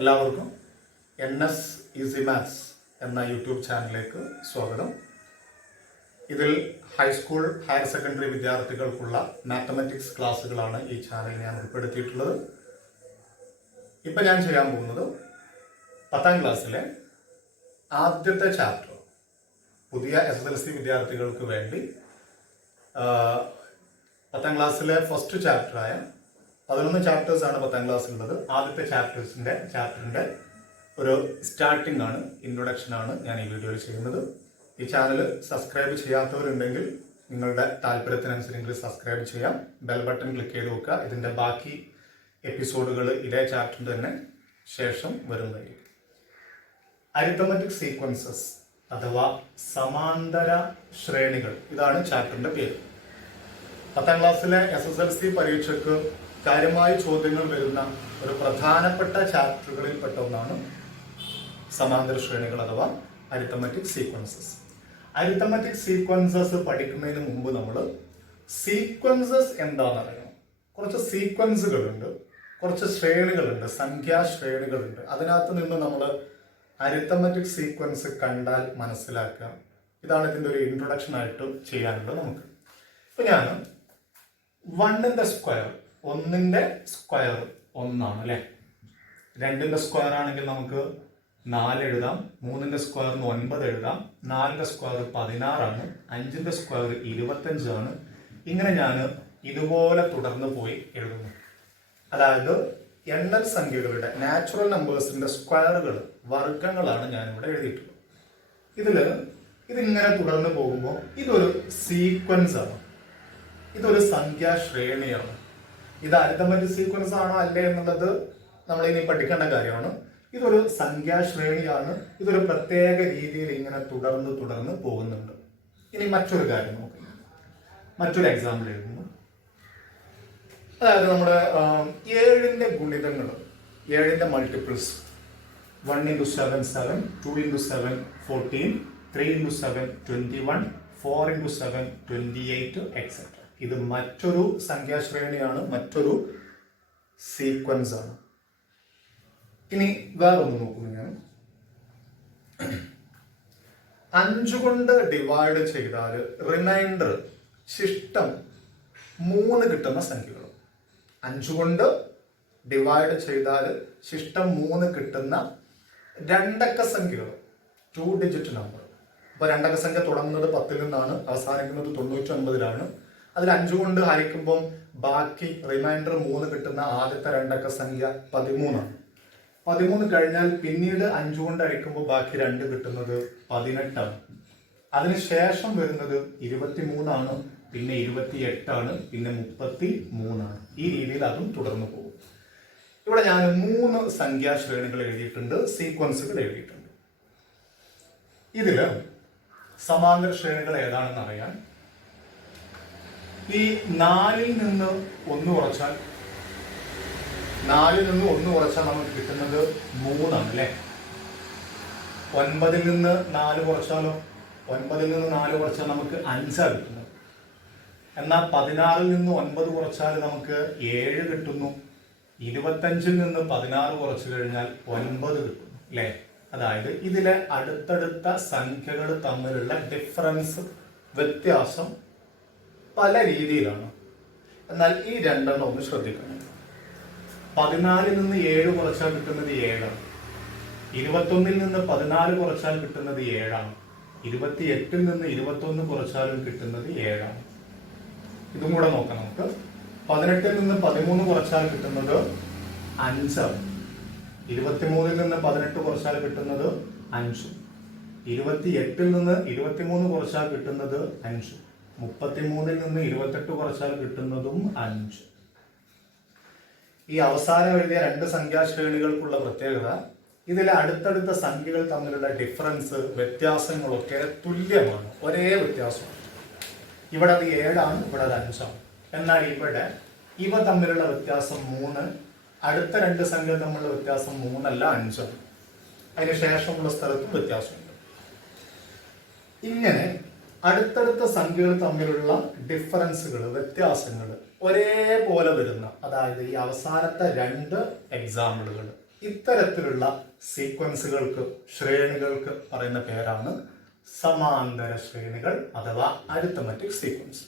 എല്ലാവർക്കും NS easy maths എന്ന YouTube ചാനലിലേക്ക് സ്വാഗതം. ഇതിൽ ഹൈസ്കൂൾ ഹയർ സെക്കൻഡറി വിദ്യാർത്ഥികൾക്കുള്ള മാത്തമാറ്റിക്സ് ക്ലാസ്സുകളാണ് ഈ ചാനലിൽ ഞാൻ ഉൾപ്പെടുത്തിയിട്ടുള്ളത്. ഇപ്പം ഞാൻ ചെയ്യാൻ പോകുന്നത് 10ാം ക്ലാസ്സിലെ ആദ്യത്തെ ചാപ്റ്റർ, പുതിയ SSLC വിദ്യാർത്ഥികൾക്ക് വേണ്ടി 10ാം ക്ലാസ്സിലെ ഫസ്റ്റ് ചാപ്റ്ററായ 11 ചാപ്റ്റേഴ്സ് ആണ് 10ാം ക്ലാസ്സിലുള്ളത്. ആദ്യത്തെ ചാപ്റ്ററിന്റെ ഒരു സ്റ്റാർട്ടിംഗ് ആണ്, ഇൻട്രൊഡക്ഷൻ ആണ് ഞാൻ ഈ വീഡിയോയിൽ ചെയ്യുന്നത്. ഈ ചാനൽ സബ്സ്ക്രൈബ് ചെയ്യാത്തവരുണ്ടെങ്കിൽ നിങ്ങളുടെ താല്പര്യത്തിനനുസരിച്ച് സബ്സ്ക്രൈബ് ചെയ്യാം. ബെൽ ബട്ടൺ ക്ലിക്ക് ചെയ്ത് നോക്കുക. ഇതിന്റെ ബാക്കി എപ്പിസോഡുകൾ ഇതേ ചാപ്റ്ററിന്റെ തന്നെ ശേഷം വരുന്നതായിരിക്കും. അരിത്തമെറ്റിക് സീക്വൻസസ് അഥവാ സമാന്തര ശ്രേണികൾ, ഇതാണ് ചാപ്റ്ററിന്റെ പേര്. 10ാം ക്ലാസ്സിലെ SSLC പരീക്ഷയ്ക്ക് കാര്യമായ ചോദ്യങ്ങൾ വരുന്ന ഒരു പ്രധാനപ്പെട്ട ചാപ്റ്ററുകളിൽപ്പെട്ട ഒന്നാണ് സമാന്തര ശ്രേണികൾ അഥവാ അരിത്തമെറ്റിക് സീക്വൻസസ്. അരിത്തമെറ്റിക് സീക്വൻസസ് പഠിക്കുന്നതിന് മുമ്പ് നമ്മൾ സീക്വൻസസ് എന്താണെന്ന് അറിയണം. കുറച്ച് സീക്വൻസുകളുണ്ട്, കുറച്ച് ശ്രേണികളുണ്ട്, സംഖ്യാശ്രേണികളുണ്ട്. അതിനകത്ത് നിന്ന് നമ്മൾ അരിത്തമെറ്റിക് സീക്വൻസ് കണ്ടാൽ മനസ്സിലാക്കുക. ഇതാണ് ഇതിൻ്റെ ഒരു ഇൻട്രൊഡക്ഷൻ ആയിട്ട് ചെയ്യാനുള്ളത് നമുക്ക്. ഇപ്പൊ ഞാൻ 1ന്റെ സ്ക്വയർ, 1ന്റെ സ്ക്വയർ 1 ആണ് അല്ലെ. 2ന്റെ സ്ക്വയർ ആണെങ്കിൽ നമുക്ക് 4 എഴുതാം, 3ന്റെ സ്ക്വയറിന് 9 എഴുതാം, 4ന്റെ സ്ക്വയർ 16 ആണ്, 5ന്റെ സ്ക്വയർ 25 ആണ്. ഇങ്ങനെ ഞാൻ ഇതുപോലെ തുടർന്ന് പോയി എഴുതുന്നു. അതായത് എണ്ണൽ സംഖ്യകളുടെ, നാച്ചുറൽ നമ്പേഴ്സിന്റെ സ്ക്വയറുകൾ, വർഗങ്ങളാണ് ഞാനിവിടെ എഴുതിയിട്ടുള്ളത്. ഇതിങ്ങനെ തുടർന്ന് പോകുമ്പോൾ ഇതൊരു സീക്വൻസ് ആണ്, ഇതൊരു സംഖ്യാശ്രേണിയാണ്. ഇത് അരിത്തമെറ്റിക് സീക്വൻസ് ആണോ അല്ലേ എന്നുള്ളത് നമ്മൾ ഇനി പഠിക്കേണ്ട കാര്യമാണ്. ഇതൊരു സംഖ്യാശ്രേണിയാണ്. ഇതൊരു പ്രത്യേക രീതിയിൽ ഇങ്ങനെ തുടർന്ന് പോകുന്നുണ്ട്. ഇനി മറ്റൊരു കാര്യം നോക്കുക, മറ്റൊരു എക്സാമ്പിൾ എഴുതുന്നു. അതായത് നമ്മുടെ 7ന്റെ ഗുണിതങ്ങൾ, 7ന്റെ multiples 1 into 7 7, 2 into 7 14, 3 into 7 21, 4 into 7 28 etc. ഇത് മറ്റൊരു സംഖ്യാശ്രേണിയാണ്, മറ്റൊരു സീക്വൻസ് ആണ്. ഇനി വേറൊന്ന് നോക്കുന്നു. ഞാൻ 5 കൊണ്ട് ഡിവൈഡ് ചെയ്താൽ റിമൈൻഡർ, ശിഷ്ടം 3 കിട്ടുന്ന സംഖ്യകൾ. 5 കൊണ്ട് ഡിവൈഡ് ചെയ്താൽ ശിഷ്ടം 3 കിട്ടുന്ന 2 അക്ക സംഖ്യകൾ, 2 ഡിജിറ്റ് നമ്പർ. അപ്പൊ 2 അക്ക സംഖ്യ തുടങ്ങുന്നത് 10ൽ നിന്നാണ്, അവസാനിക്കുന്നത് 99ലാണ്. അതിൽ 5 കൊണ്ട് ഹരിക്കുമ്പം ബാക്കി റിമൈൻഡർ 3 കിട്ടുന്ന ആദ്യത്തെ 2 അക്ക സംഖ്യ 13 ആണ്. 13 കഴിഞ്ഞാൽ പിന്നീട് 5 കൊണ്ട് ഹരിക്കുമ്പോൾ ബാക്കി 2 കിട്ടുന്നത് 18 ആണ്. അതിനുശേഷം വരുന്നത് 23 ആണ്, പിന്നെ 28 ആണ്, പിന്നെ 33 ആണ്. ഈ രീതിയിൽ അതും തുടർന്ന് പോകും. ഇവിടെ ഞാൻ 3 സംഖ്യാശ്രേണികൾ എഴുതിയിട്ടുണ്ട്, സീക്വൻസുകൾ എഴുതിയിട്ടുണ്ട്. ഇതില് സമാന്തര ശ്രേണികൾ ഏതാണെന്ന് അറിയാൻ ഈ 4ൽ നിന്ന് 1 കുറച്ചാൽ, 4ൽ നിന്ന് 1 കുറച്ചാൽ നമുക്ക് കിട്ടുന്നത് 3 ആണ് അല്ലെ. 9ൽ നിന്ന് 4 കുറച്ചാലോ, 9ൽ നിന്ന് 4 കുറച്ചാൽ നമുക്ക് 5 ആണ് കിട്ടുന്നത്. എന്നാൽ 16ൽ നിന്ന് 9 കുറച്ചാൽ നമുക്ക് 7 കിട്ടുന്നു. 25ൽ നിന്ന് 16 കുറച്ചു കഴിഞ്ഞാൽ 9 കിട്ടുന്നു അല്ലെ. അതായത് ഇതിലെ അടുത്തടുത്ത സംഖ്യകൾ തമ്മിലുള്ള ഡിഫറൻസ്, വ്യത്യാസം പല രീതിയിലാണ്. എന്നാൽ ഈ രണ്ടെണ്ണം ഒന്ന് ശ്രദ്ധിക്കണം. 14ൽ നിന്ന് 7 കുറച്ചാൽ കിട്ടുന്നത് 7 ആണ്. 21ൽ നിന്ന് 14 കുറച്ചാൽ കിട്ടുന്നത് 7 ആണ്. 28ൽ നിന്ന് 21 കുറച്ചാലും കിട്ടുന്നത് 7 ആണ്. ഇതും കൂടെ നോക്കാം നമുക്ക്. 18ൽ നിന്ന് 13 കുറച്ചാൽ കിട്ടുന്നത് 5 ആണ്. 23ൽ നിന്ന് 18 കുറച്ചാൽ കിട്ടുന്നത് 5. 28ൽ നിന്ന് 23 കുറച്ചാൽ കിട്ടുന്നത് 5. 33ൽ നിന്ന് 28 കുറച്ചാൽ കിട്ടുന്നതും 5. ഈ അവസാനം എഴുതിയ 2 സംഖ്യാശ്രേണികൾക്കുള്ള പ്രത്യേകത, ഇതിലെ അടുത്തടുത്ത സംഖ്യകൾ തമ്മിലുള്ള ഡിഫറൻസ്, വ്യത്യാസങ്ങളൊക്കെ തുല്യമാണ്, ഒരേ വ്യത്യാസമാണ്. ഇവിടെ അത് 7 ആണ്, ഇവിടെ അത് 5 ആണ്. എന്നാൽ ഇവിടെ ഇവ തമ്മിലുള്ള വ്യത്യാസം 3, അടുത്ത 2 സംഖ്യ തമ്മിലുള്ള വ്യത്യാസം 3 അല്ല 5 ആണ്. അതിന് ശേഷമുള്ള സ്ഥലത്തും വ്യത്യാസമുണ്ട്. ഇങ്ങനെ അടുത്തടുത്ത സംഖ്യകൾ തമ്മിലുള്ള ഡിഫറൻസുകൾ, വ്യത്യാസങ്ങൾ ഒരേപോലെ വരുന്ന, അതായത് ഈ അവസാനത്തെ 2 എക്സാമ്പിളുകൾ ഇത്തരത്തിലുള്ള സീക്വൻസുകൾക്ക്, ശ്രേണികൾക്ക് പറയുന്ന പേരാണ് സമാന്തര ശ്രേണികൾ അഥവാ അരിത്തമെറ്റിക് സീക്വൻസ്.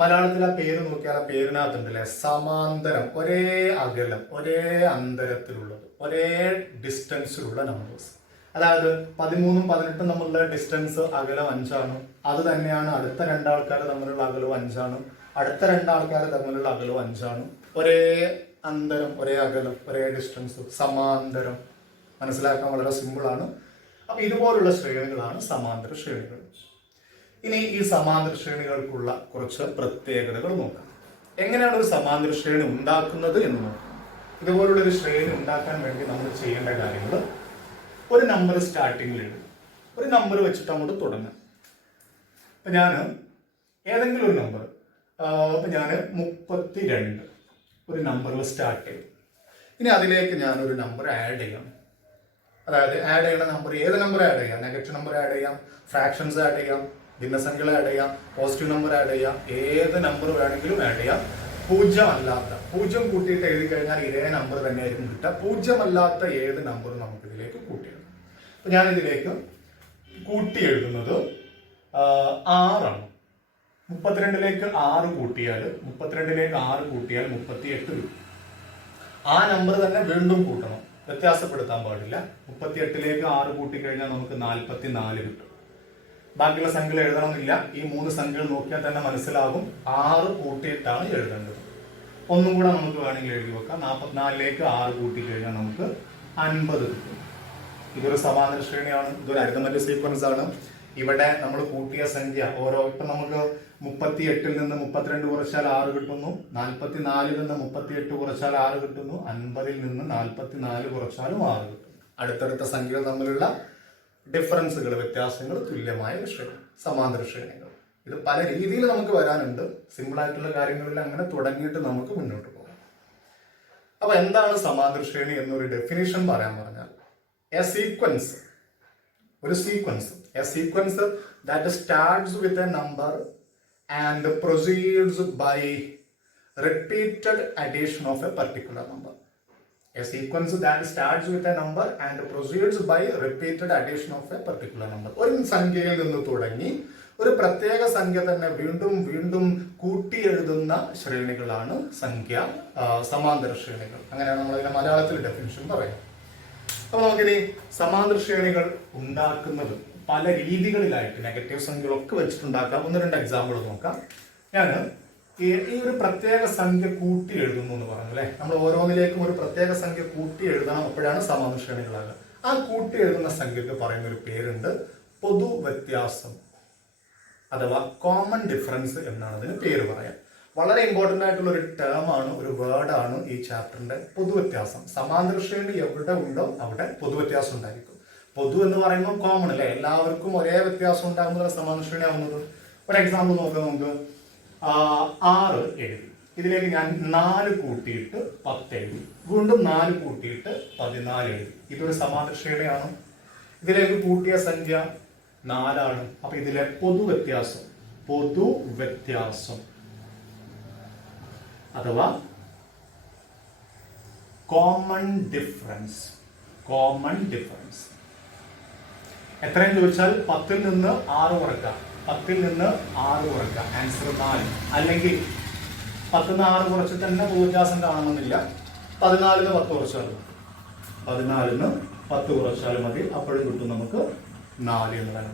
മലയാളത്തിൽ ആ പേര് നോക്കിയാൽ ആ പേരിനകത്തുണ്ടല്ലേ സമാന്തരം, ഒരേ അകലം, ഒരേ അന്തരത്തിലുള്ളത്, ഒരേ ഡിസ്റ്റൻസിലുള്ള നമ്പേഴ്സ്. അതായത് 13ഉം 18ഉം തമ്മിലുള്ള ഡിസ്റ്റൻസ് അകലം 5ആണ്. അത് തന്നെയാണ് അടുത്ത രണ്ടാൾക്കാർ തമ്മിലുള്ള അകലം 5ആണ്. അടുത്ത രണ്ടാൾക്കാർ തമ്മിലുള്ള അകലം 5ആണ്. ഒരേ അന്തരം, ഒരേ അകലം, ഒരേ ഡിസ്റ്റൻസ്, സമാന്തരം. മനസ്സിലാക്കാൻ വളരെ സിമ്പിൾ ആണ്. അപ്പൊ ഇതുപോലുള്ള ശ്രേണികളാണ് സമാന്തര ശ്രേണികൾ. ഇനി ഈ സമാന്തര ശ്രേണികൾക്കുള്ള കുറച്ച് പ്രത്യേകതകൾ നോക്കാം. എങ്ങനെയാണ് ഒരു സമാന്തര ശ്രേണി ഉണ്ടാക്കുന്നത് എന്ന് നോക്കാം. ഇതുപോലുള്ള ഒരു ശ്രേണി ഉണ്ടാക്കാൻ വേണ്ടി നമ്മൾ ചെയ്യേണ്ട കാര്യങ്ങൾ, ഒരു നമ്പർ സ്റ്റാർട്ടിങ്ങിൽ എഴുതും. ഒരു നമ്പർ വെച്ചിട്ട് അങ്ങോട്ട് തുടങ്ങാം. അപ്പൊ ഞാൻ ഏതെങ്കിലും ഒരു നമ്പർ, അപ്പൊ ഞാൻ 32 ഒരു നമ്പറിൽ സ്റ്റാർട്ട് ചെയ്യും. ഇനി അതിലേക്ക് ഞാനൊരു നമ്പർ ആഡ് ചെയ്യാം. അതായത് ആഡ് ചെയ്യുന്ന നമ്പർ, ഏത് നമ്പർ ആഡ് ചെയ്യാം? നെഗറ്റീവ് നമ്പർ ആഡ് ചെയ്യാം, ഫ്രാക്ഷൻസ് ആഡ് ചെയ്യാം, ഭിന്നസംഖ്യകൾ ആഡ് ചെയ്യാം, പോസിറ്റീവ് നമ്പർ ആഡ് ചെയ്യാം, ഏത് നമ്പർ വേണമെങ്കിലും ആഡ് ചെയ്യാം. 0 അല്ലാത്ത, 0 കൂട്ടിയിട്ട് എഴുതി കഴിഞ്ഞാൽ ഇതേ നമ്പർ തന്നെയായിരിക്കും കിട്ടുക. 0 അല്ലാത്ത ഏത് നമ്പറും നമുക്ക് ഇതിലേക്ക് കൂട്ടിയെഴുതാം. അപ്പൊ ഞാൻ ഇതിലേക്ക് കൂട്ടി എഴുതുന്നത് 6ആണ്. 32ലേക്ക് 6 കൂട്ടിയാൽ 38 കിട്ടും. ആ നമ്പർ തന്നെ വീണ്ടും കൂട്ടണം, വ്യത്യാസപ്പെടുത്താൻ പാടില്ല. 38ലേക്ക് 6 കൂട്ടിക്കഴിഞ്ഞാൽ നമുക്ക് 44 കിട്ടും. ബാക്കിയുള്ള സംഖ്യകൾ എഴുതണമെന്നില്ല. ഈ 3 സംഖ്യകൾ നോക്കിയാൽ തന്നെ മനസ്സിലാകും 6 കൂട്ടിയിട്ടാണ് എഴുതേണ്ടത്. ഒന്നും കൂടെ നമുക്ക് വേണമെങ്കിൽ എഴുതി വെക്കാം. 44ലേക്ക് 6 കൂട്ടിക്കഴിഞ്ഞാൽ നമുക്ക് 50 കിട്ടും. ഇതൊരു സമാന്തര ശ്രേണിയാണ്, ഇതൊരു അരിത്തമെറ്റിക് സീക്വൻസ് ആണ്. ഇവിടെ നമ്മൾ കൂട്ടിയ സംഖ്യ ഓരോ, ഇപ്പൊ നമുക്ക് 38ൽ നിന്ന് 32 കുറച്ചാൽ 6 കിട്ടുന്നു, 44ൽ നിന്ന് 38 കുറച്ചാൽ 6 കിട്ടുന്നു, 50ൽ നിന്ന് 44 കുറച്ചാലും 6 കിട്ടുന്നു. അടുത്തടുത്ത സംഖ്യകൾ തമ്മിലുള്ള ഡിഫറൻസുകൾ, വ്യത്യാസങ്ങൾ തുല്യമായ ശ്രേണി, സമാന്തര ശ്രേണികൾ. ഇത് പല രീതിയിൽ നമുക്ക് വരാനുണ്ട്. സിമ്പിൾ ആയിട്ടുള്ള കാര്യങ്ങളിൽ അങ്ങനെ തുടങ്ങിയിട്ട് നമുക്ക് മുന്നോട്ട് പോകാം. അപ്പൊ എന്താണ് സമാന്തര ശ്രേണി എന്നൊരു ഡെഫിനിഷൻ പറയാൻ പറഞ്ഞാൽ, എ സീക്വൻസ്, ഒരു sequence, a sequence that starts with a number and proceeds by repeated addition of a particular number. A sequence that starts with a number and proceeds by repeated addition of a particular number. ഒരു സംഖ്യയിൽ നിന്ന് തുടങ്ങി ഒരു പ്രത്യേക സംഖ്യ തന്നെ വീണ്ടും വീണ്ടും കൂട്ടി എഴുതുന്ന ശ്രേണികളാണ് സമാന്തര ശ്രേണികൾ. അങ്ങനെയാണ് നമ്മൾ ഇതിനെ മലയാളത്തിൽ ഡെഫിനിഷൻ പറയാം. അപ്പൊ നമുക്കിനി സമാന്തര ശ്രേണികൾ ഉണ്ടാക്കുന്നത് പല രീതികളിലായിട്ട് നെഗറ്റീവ് സംഖ്യകളൊക്കെ വെച്ചിട്ടുണ്ടാക്കാം. 1-2 എക്സാമ്പിൾ നോക്കാം. ഞാൻ ഈ ഒരു പ്രത്യേക സംഖ്യ കൂട്ടി എഴുതുന്നു എന്ന് പറഞ്ഞു അല്ലെ. നമ്മൾ ഓരോന്നിലേക്കും ഒരു പ്രത്യേക സംഖ്യ കൂട്ടി എഴുതണം, അപ്പോഴാണ് സമാന്തര ശ്രേണികളാകുക. ആ കൂട്ടി എഴുതുന്ന സംഖ്യക്ക് പറയുന്ന ഒരു പേരുണ്ട്, പൊതു വ്യത്യാസം അഥവാ കോമൺ ഡിഫറൻസ് എന്നാണ് അതിന് പേര് പറയാം. വളരെ ഇമ്പോർട്ടന്റ് ആയിട്ടുള്ള ഒരു ടേം ആണ്, ഒരു വേർഡാണ് ഈ ചാപ്റ്ററിന്റെ പൊതുവ്യത്യാസം. സമാന്തര ശ്രേണി എവിടെ ഉണ്ടോ അവിടെ പൊതുവ്യത്യാസം ഉണ്ടായിരിക്കും. പൊതു എന്ന് പറയുമ്പോൾ കോമൺ അല്ലെ, എല്ലാവർക്കും ഒരേ വ്യത്യാസം ഉണ്ടാകുന്നതാണ് സമാന്തര ശ്രേണി ആവുന്നത്. ഒരു എക്സാമ്പിൾ നോക്കാം. നമുക്ക് 6 എഴുതി, ഇതിലേക്ക് ഞാൻ 4 കൂട്ടിയിട്ട് 10 എഴുതി, വീണ്ടും 4 കൂട്ടിയിട്ട് 14 എഴുതി. ഇതൊരു സമാന്തര ശ്രേണിയാണ്. ഇതിലേക്ക് കൂട്ടിയ സംഖ്യ 4 ആണ്. അപ്പൊ ഇതിലെ പൊതുവ്യത്യാസം അഥവാ കോമൺ ഡിഫറൻസ് എത്രയും ചോദിച്ചാൽ 10ൽ നിന്ന് 6 കുറക്കാം, 10ൽ നിന്ന് 6 കുറക്കാം, ആൻസർ 4. അല്ലെങ്കിൽ 10ൽ നിന്ന് 6 കുറച്ച് തന്നെ വ്യത്യാസം കാണണമെന്നില്ല, 14ന് 10 കുറച്ചാൽ മതി, 14ന് 10 കുറച്ചാൽ മതി, അപ്പോഴും കിട്ടും നമുക്ക് 4 എന്നുള്ളതാണ്.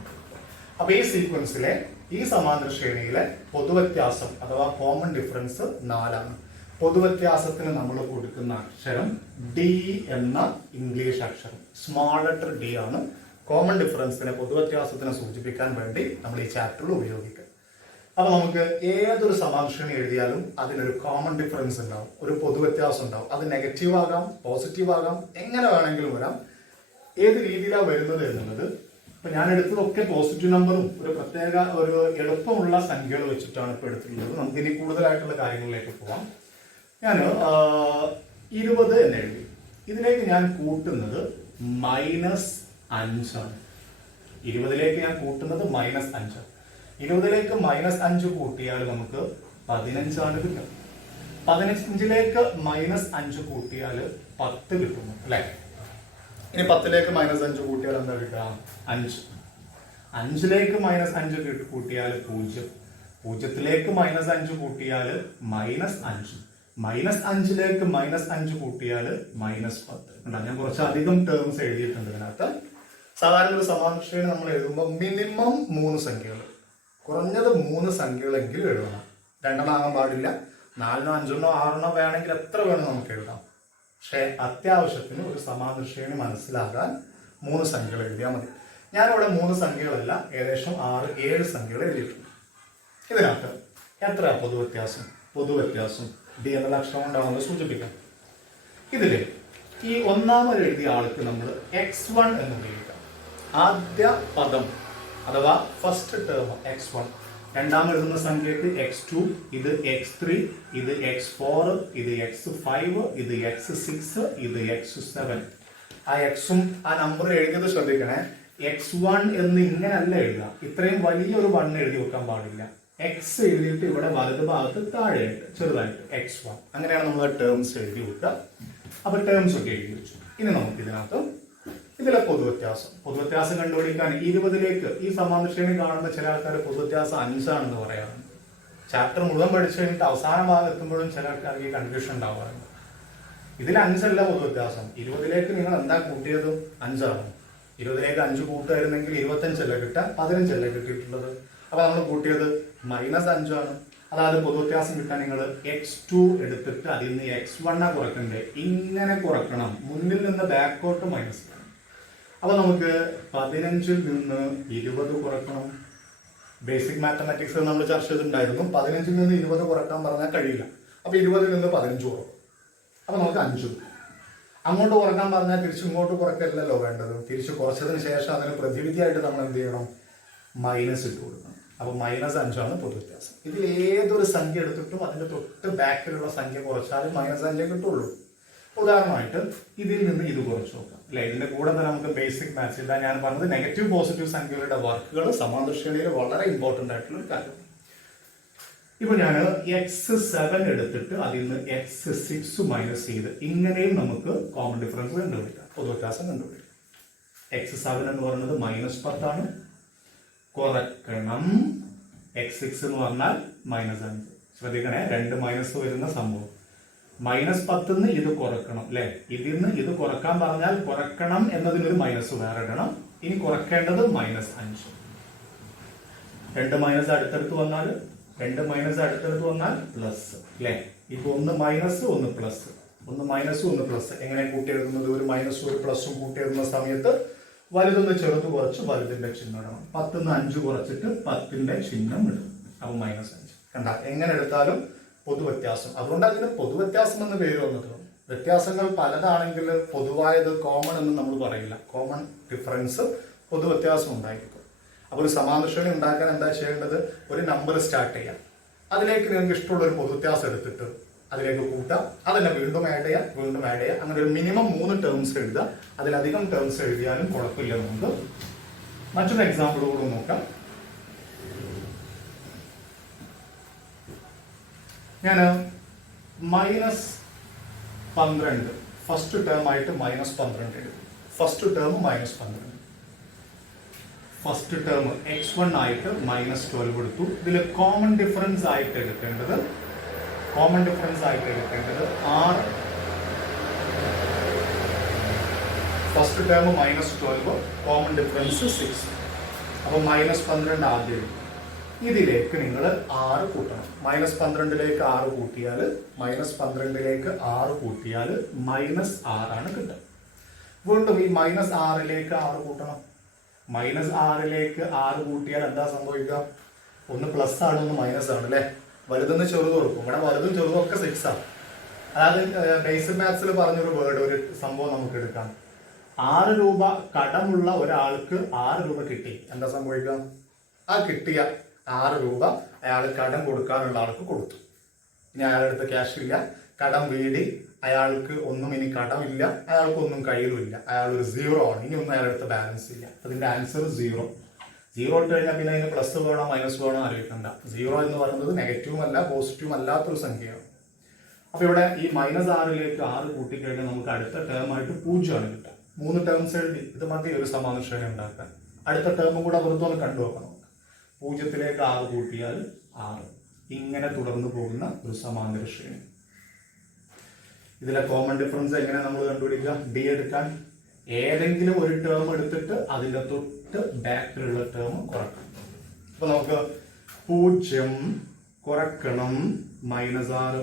അപ്പൊ ഈ സീക്വൻസിലെ ഈ സമാന്തര ശ്രേണിയിലെ പൊതുവ്യത്യാസം അഥവാ കോമൺ ഡിഫറൻസ് 4 ആണ്. പൊതുവ്യത്യാസത്തിന് നമ്മൾ കൊടുക്കുന്ന അക്ഷരം ഡി എന്ന ഇംഗ്ലീഷ് അക്ഷരം, സ്മോൾ ലെറ്റർ ഡി ആണ് കോമൺ ഡിഫറൻസിനെ, പൊതുവ്യത്യാസത്തിനെ സൂചിപ്പിക്കാൻ വേണ്ടി നമ്മൾ ഈ ചാപ്റ്ററിൽ ഉപയോഗിക്കുക. അപ്പൊ നമുക്ക് ഏതൊരു സമാന്തര ശ്രേണി എഴുതിയാലും അതിനൊരു കോമൺ ഡിഫറൻസ് ഉണ്ടാവും, ഒരു പൊതുവ്യത്യാസം ഉണ്ടാവും. അത് നെഗറ്റീവ് ആകാം, പോസിറ്റീവ് ആകാം, എങ്ങനെ വേണമെങ്കിലും വരാം. ഏത് രീതിയിലാണ് വരുന്നത് എന്നുള്ളത്, ഇപ്പൊ ഞാൻ എടുത്തതൊക്കെ പോസിറ്റീവ് നമ്പറും ഒരു പ്രത്യേക ഒരു എളുപ്പമുള്ള സംഖ്യകൾ വെച്ചിട്ടാണ് ഇപ്പൊ എടുത്തിട്ടുള്ളത്. നമുക്ക് ഇനി കൂടുതലായിട്ടുള്ള കാര്യങ്ങളിലേക്ക് പോവാം. ഞാൻ 20 എന്ന് എഴുതി, ഇതിലേക്ക് ഞാൻ കൂട്ടുന്നത് -5 ആണ്. 20ലേക്ക് ഞാൻ കൂട്ടുന്നത് -5. 20ലേക്ക് -5 കൂട്ടിയാൽ നമുക്ക് 15 ആണ് കിട്ടുക. 15ലേക്ക് -5 കൂട്ടിയാൽ 10 കിട്ടുന്നു അല്ലേ. ഇനി 10ലേക്ക് -5 കൂട്ടിയാൽ എന്താ കിട്ടുക? 5. 5ലേക്ക് -5 കൂട്ടിയാൽ 0. 0ത്തിലേക്ക് -5 കൂട്ടിയാൽ -5. -5ലേക്ക് -5 കൂട്ടിയാൽ -10. ഞാൻ കുറച്ചധികം ടേംസ് എഴുതിയിട്ടുണ്ട് ഇതിനകത്ത്. സാധാരണ ഒരു സമാന്തര ശ്രേണി നമ്മൾ എഴുതുമ്പോൾ മിനിമം 3 സംഖ്യകൾ, കുറഞ്ഞത് 3 സംഖ്യകളെങ്കിലും എഴുതണം. 2 ആകാൻ പാടില്ല. 4, 5, 6 വേണമെങ്കിൽ എത്ര വേണം നമുക്ക് എഴുതാം. പക്ഷെ അത്യാവശ്യത്തിന് ഒരു സമാന്തര ശ്രേണി മനസ്സിലാകാൻ 3 സംഖ്യകൾ എഴുതിയാൽ മതി. ഞാനിവിടെ 3 സംഖ്യകളല്ല, ഏകദേശം 6, 7 സംഖ്യകൾ എഴുതിയിട്ടുണ്ട്. ഇതിനകത്ത് എത്ര പൊതുവ്യത്യാസം ഡി എന്നുള്ള അക്ഷരം കൊണ്ടാണെന്ന് സൂചിപ്പിക്കാം. ഇതിൽ ഈ ഒന്നാമത് എഴുതിയ ആൾക്ക് നമ്മൾ x1 എന്ന് ഉപയോഗിക്കാം. ആദ്യ പദം അഥവാ ഫസ്റ്റ് ടേം x1. രണ്ടാമത് എഴുതുന്ന സംഖ്യക്ക് x2, ഇത് x3, ഇത് x4, ഇത് x5, ഇത് x6, ഇത് x7. ആ എക്സും ആ നമ്പർ എഴുതിയത് ശ്രദ്ധിക്കണേ. x1 എന്ന് ഇങ്ങനെയല്ല എഴുതുക. ഇത്രയും വലിയൊരു 1 എഴുതി വെക്കാൻ പാടില്ല. എക്സ് എഴുതിയിട്ട് ഇവിടെ വലത് ഭാഗത്ത് താഴെയായിട്ട് ചെറുതായിട്ട് x1. അങ്ങനെയാണ് നമ്മൾ ടേംസ് എഴുതി വെക്കുക. അപ്പൊ ടേംസ് ഒക്കെ എഴുതി വെച്ചു. ഇനി നമുക്ക് ഇതിനകത്ത് ഇതിലെ പൊതുവ്യത്യാസം കണ്ടുപിടിക്കാൻ 20ലേക്ക് ഈ സമാന്തര ശ്രേണി കാണുന്ന ചില ആൾക്കാർ പൊതുവ്യത്യാസം 5 ആണെന്ന് പറയാറുണ്ട്. ചാപ്റ്റർ മുഴുവൻ പഠിച്ചു കഴിഞ്ഞിട്ട് അവസാന ഭാഗം എത്തുമ്പോഴും ചില ആൾക്കാർക്ക് ഈ കൺഫ്യൂഷൻ ഉണ്ടാവാറുണ്ട്. ഇതിൽ 5 അല്ല പൊതുവ്യത്യാസം. 20ലേക്ക് നിങ്ങൾ എന്താ കൂട്ടിയത്? 5 ആണ്. 20ലേക്ക് 5 കൂട്ടുമായിരുന്നെങ്കിൽ 25 അല്ല കിട്ടാൻ, 15 അല്ല കിട്ടിയിട്ടുള്ളത്. അപ്പൊ നമ്മൾ കൂട്ടിയത് -5 ആണ്. അതായത് പൊതുവ്യത്യാസം കിട്ടാൻ നിങ്ങൾ x2 എടുത്തിട്ട് അതിൽ നിന്ന് x1 കുറക്കണ്ടേ, ഇങ്ങനെ കുറക്കണം. മുന്നിൽ നിന്ന് ബാക്കോട്ട് മൈനസ് ചെയ്യണം. അപ്പൊ നമുക്ക് 15ൽ നിന്ന് 20 കുറക്കണം. ബേസിക് മാത്തമാറ്റിക്സ് നമ്മൾ ചർച്ച ചെയ്തിട്ടുണ്ടായിരുന്നു. 15ൽ നിന്ന് 20 കുറക്കാൻ പറഞ്ഞാൽ കഴിയില്ല. അപ്പൊ 20ൽ നിന്ന് 15 കുറക്കും. അപ്പൊ നമുക്ക് 5. അങ്ങോട്ട് കുറക്കാൻ പറഞ്ഞാൽ തിരിച്ചു ഇങ്ങോട്ട് കുറക്കല്ലല്ലോ വേണ്ടത്. തിരിച്ചു കുറച്ചതിന് ശേഷം അതിന് പ്രതിവിധിയായിട്ട് നമ്മൾ എന്ത് ചെയ്യണം? മൈനസ് ഇട്ട് കൊടുക്കണം. അപ്പൊ -5 ആണ് പൊതുവ്യത്യാസം. ഇതിൽ ഏതൊരു സംഖ്യ എടുത്തിട്ടും അതിന്റെ തൊട്ട് ബാക്കിലുള്ള സംഖ്യ കുറച്ചാലും -5 കിട്ടുള്ളൂ. ഉദാഹരണമായിട്ട് ഇതിൽ നിന്ന് ഇത് കുറച്ച് നോക്കാം അല്ലെ. ഇതിന്റെ കൂടെ തന്നെ നമുക്ക് ബേസിക് മാത്സ് ഇല്ല. ഞാൻ പറഞ്ഞത് നെഗറ്റീവ് പോസിറ്റീവ് സംഖ്യകളുടെ വർക്കുകൾ സമാന്തര ശ്രേണിയിൽ വളരെ ഇമ്പോർട്ടന്റ് ആയിട്ടുള്ള ഒരു കാര്യം. ഇപ്പൊ ഞാൻ x7 എടുത്തിട്ട് അതിൽ നിന്ന് x6 മൈനസ് ചെയ്ത് ഇങ്ങനെയും നമുക്ക് കോമൺ ഡിഫറൻസ് കണ്ടുപിടിക്കാം, പൊതുവ്യത്യാസം കണ്ടുപിടിക്കാം. x7 എന്ന് പറയുന്നത് -10 ആണ്. കുറക്കണം. x6 എന്ന് പറഞ്ഞാൽ -5. ശ്രദ്ധിക്കണേ, 2 മൈനസ് വരുന്ന സംഭവം. -10 ഇത് കുറക്കണം അല്ലെ. ഇതിൽ നിന്ന് ഇത് കുറക്കാൻ പറഞ്ഞാൽ കുറക്കണം എന്നതിനൊരു മൈനസ് വേറെ ഇടണം. ഇനി കുറക്കേണ്ടത് -5. 2 മൈനസ് അടുത്തടുത്ത് വന്നാൽ പ്ലസ് അല്ലെ. ഇപ്പൊ 1 മൈനസ് 1 പ്ലസ്, 1 മൈനസ് 1 പ്ലസ് എങ്ങനെ കൂട്ടി എഴുതുന്നത്? ഒരു മൈനസും ഒരു പ്ലസും കൂട്ടി എഴുതുന്ന സമയത്ത് വലുതൊന്ന് ചെറുത് കുറച്ച് വലുതിന്റെ ചിഹ്നം ഇടണം. 10ന്ന് 5 കുറച്ചിട്ട് 10ന്റെ ചിഹ്നം ഇടും. അപ്പൊ -5. കണ്ട, എങ്ങനെ എടുത്താലും പൊതുവ്യത്യാസം. അതുകൊണ്ട് അതിന് പൊതുവ്യത്യാസം എന്ന് പേര് വന്നത്. വ്യത്യാസങ്ങൾ പലതാണെങ്കിൽ പൊതുവായത് കോമൺ എന്ന് നമ്മൾ പറയില്ല. കോമൺ ഡിഫറൻസ് പൊതുവ്യത്യാസം ഉണ്ടായിരിക്കും. അപ്പോൾ ഒരു സമാന്തര ശ്രേണി ഉണ്ടാക്കാൻ എന്താ ചെയ്യേണ്ടത്? ഒരു നമ്പർ സ്റ്റാർട്ട് ചെയ്യാം. അതിലേക്ക് നിങ്ങൾക്ക് ഇഷ്ടമുള്ള ഒരു പൊതുവ്യത്യാസം എടുത്തിട്ട് അതിലേക്ക് കൂട്ടാം. അതന്നെ വീണ്ടും ആഡ് ചെയ്യാം. അങ്ങനെ ഒരു മിനിമം 3 ടേംസ് എഴുതുക. അതിലധികം ടേംസ് എഴുതിയാലും കുഴപ്പമില്ല. നമുക്ക് മറ്റൊരു എക്സാമ്പിൾ കൂടെ നോക്കാം. ഞാൻ -12 ഫസ്റ്റ് ടേം ആയിട്ട് -12 എഴുതും. First term -12. First term x1 ആയിട്ട് -12 എടുത്തു. ഇതിൽ കോമൺ ഡിഫറൻസ് ആയിട്ട് എടുക്കേണ്ടത് 6. First term -12, common difference 6. അപ്പൊ -12 ആദ്യം എടുക്കും. ഇതിലേക്ക് നിങ്ങൾ 6 കൂട്ടണം. -12ലേക്ക് 6 കൂട്ടിയാൽ -12ലേക്ക് 6 കൂട്ടിയാൽ -6 ആണ് കിട്ടുക. വീണ്ടും ഈ -6ലേക്ക് 6 കൂട്ടണം. -6ലേക്ക് 6 കൂട്ടിയാൽ എന്താ സംഭവിക്കുക? ഒന്ന് പ്ലസ് ആണ്, ഒന്ന് മൈനസ് ആണ് അല്ലെ. വലുതെന്ന് ചെറുത് കൊടുക്കും. ഇവിടെ വലുതും ചെറുതും ഒക്കെ 6 ആണ്. അതായത് ബേസിക് മാത്സിൽ പറഞ്ഞൊരു വേർഡ്, ഒരു സംഭവം നമുക്ക് എടുക്കാം. 6 രൂപ കടമുള്ള ഒരാൾക്ക് 6 രൂപ കിട്ടി. എന്താ സംഭവിക്കുക? ആ കിട്ടിയ 6 രൂപ അയാൾ കടം കൊടുക്കാനുള്ള ആൾക്ക് കൊടുത്തു. ഇനി അയാളുടെ അടുത്ത് ക്യാഷ് ഇല്ല, കടം വീടി, അയാൾക്ക് ഒന്നും ഇനി കടമില്ല, അയാൾക്ക് ഒന്നും കയ്യിലുമില്ല, അയാൾ ഒരു 0 ആണ്. ഇനി ഒന്നും അയാളുടെ അടുത്ത് ബാലൻസ് ഇല്ല. അതിന്റെ ആൻസർ 0. 0 ഇട്ട് കഴിഞ്ഞാൽ പിന്നെ അതിന് പ്ലസ് വേണോ മൈനസ് വേണോ ആലോചിക്കണ്ട. 0 എന്ന് പറയുന്നത് നെഗറ്റീവും അല്ല പോസിറ്റീവും അല്ലാത്തൊരു സംഖ്യയാണ്. അപ്പൊ ഇവിടെ ഈ -6ലേക്ക് 6 കൂട്ടിക്കഴിഞ്ഞാൽ നമുക്ക് അടുത്ത ടേം ആയിട്ട് 0 ആണ് കിട്ടുക. 3 ടേംസ് എഴുതി, ഇത് മതി ഒരു സമാന്തര ശ്രേണി ഉണ്ടാക്കാൻ. അടുത്ത ടേമും കൂടെ വെറുതെ ഒന്ന് കണ്ടു നോക്കണം. 0ലേക്ക് 6 കൂട്ടിയാൽ 6, ഇങ്ങനെ തുടർന്ന് പോകുന്ന ഒരു സമാന്തര ശ്രേണി. ഇതിലെ കോമൺ ഡിഫറൻസ് എങ്ങനെ നമ്മൾ കണ്ടുപിടിക്കുക? ഡി എടുക്കാൻ ഏതെങ്കിലും ഒരു ടേം എടുത്തിട്ട് അതിന്റെ തൊട്ട് ബാക്കിലുള്ള ടേം കുറക്കണം. അപ്പൊ നമുക്ക് 0 കുറക്കണം -6,